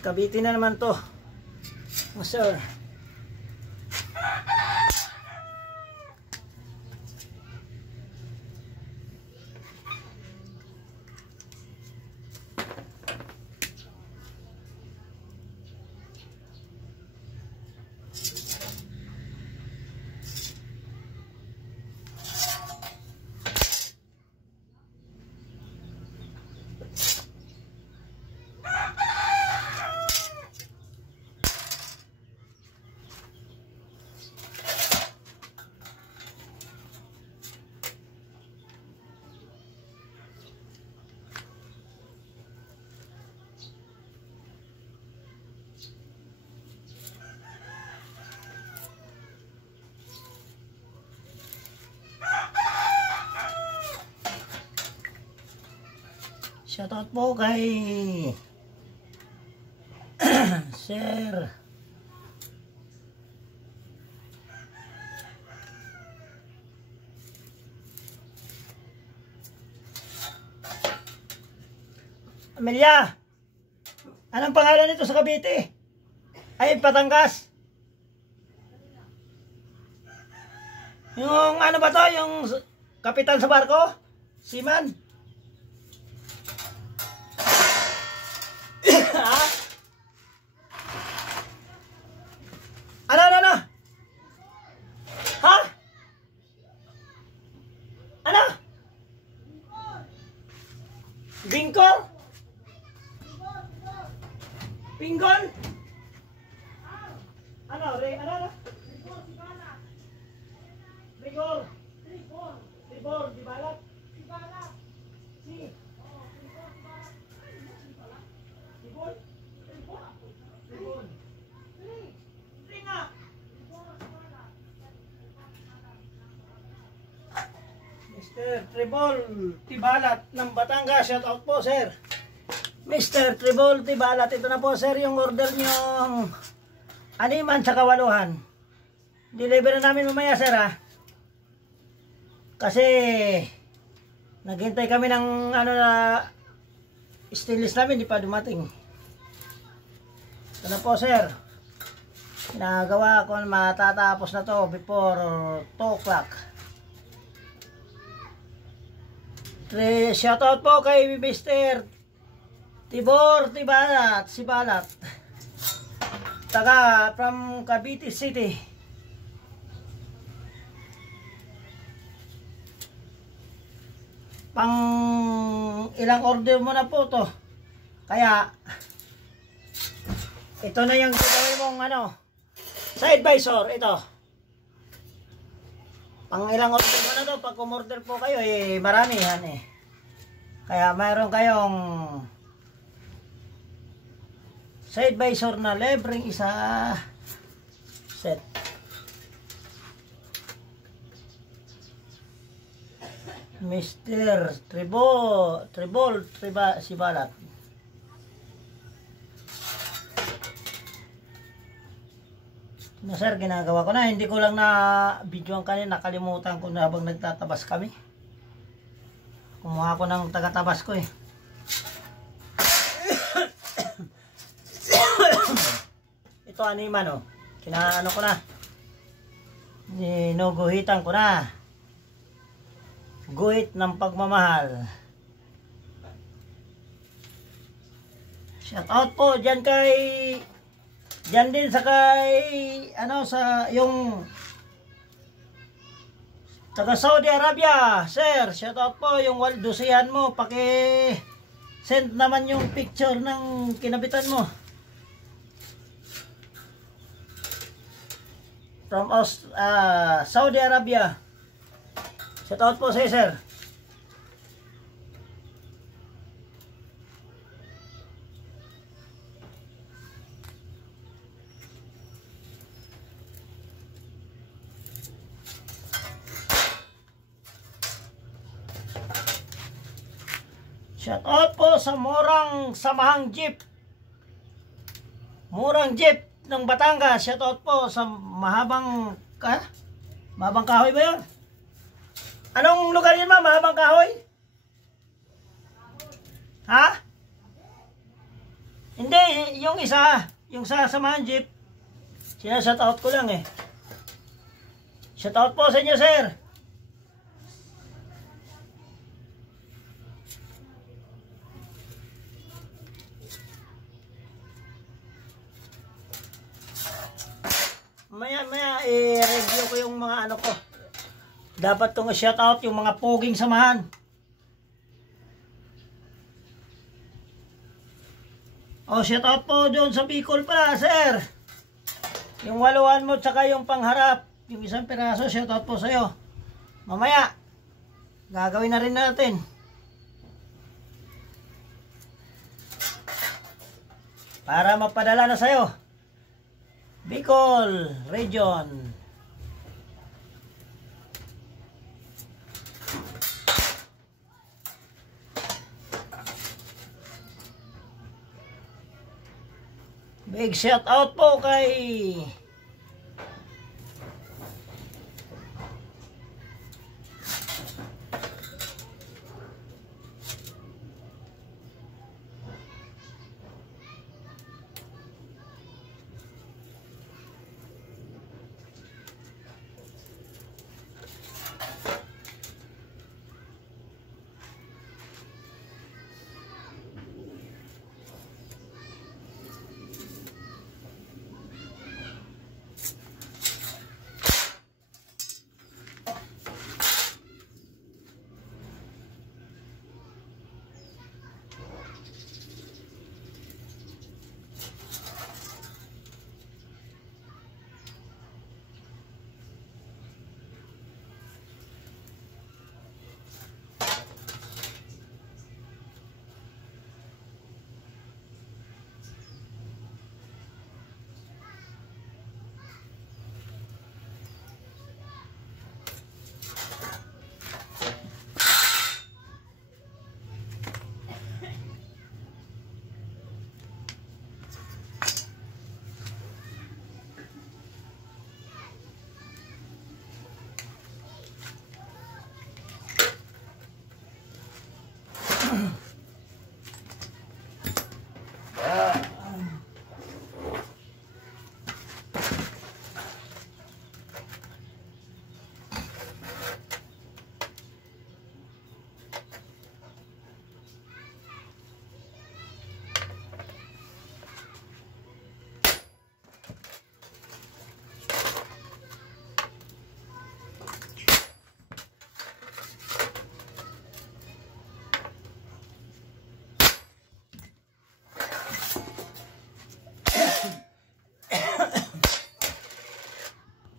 Cavite na naman to. Oh, sir. Shoutout po kay Sir Amelia. Anong pangalan nito sa Cavite? Ay, Batangas. Yung ano ba to? Yung kapitan sa barko? Seaman? Ha? Ano? Ha? Ano? Bingkol? Pinggon? Ano? Ano? Rigor? Tribor? Dibalat? Si? Mr. Tribol Tibalat ng Batangas, shout out po sir. Mr. Tribol Tibalat, ito na po sir yung order nyong animan sa kawaluhan. Deliver na namin mamaya sir ha. Kasi naghintay kami ng ano na stainless namin, di pa dumating. Ito na po sir. Nagawa ko, matatapos na to before 2 o'clock. Shoutout po kay Mr. Tibor Tibalat, si Balat. Taga from Cavite City. Pang ilang order mo na po to. Kaya ito na yung gagawin mong ano, side visor, ito. Pang ilang order mo na to, pag umorder po kayo, eh, marami yan eh. Kaya mayroon kayong side visor na libreng isa set. Mr. Tribol si Balat. Na sir, ginagawa ko na. Hindi ko lang na videoan kanina. Nakalimutan ko na habang nagtatabas kami. Kumuha ko ng taga-tabas ko eh. Ito animan oh. Kinaano ko na. Ninuguhitan ko na. Guhit ng pagmamahal. Shout out po dyan kay dyan din sa kay ano sa yung taga Saudi Arabia sir, shout out po yung waldusihan mo, paki send naman yung picture ng kinabitan mo from Saudi Arabia. Shout out po sa sir. Shout out po sa Murang Samahang Jeep. Murang Jeep ng Batangas. Shout out po sa Mahabang Kahoy ba yun? Anong lugar yun ma? Mahabang Kahoy? Ha? Hindi, yung sa samahan jeep, sinashoutout ko lang eh. Shoutout po sa inyo, sir. Maya i-review ko yung mga ano ko. Dapat kong shoutout yung mga poging samahan. O, shoutout po doon sa Bicol pala, sir. Yung waluan mo tsaka yung pangharap, yung isang piraso, shoutout po sa'yo. Mamaya, gagawin na rin natin. Para mapadala na sa'yo. Bicol Region. Big shout out po kay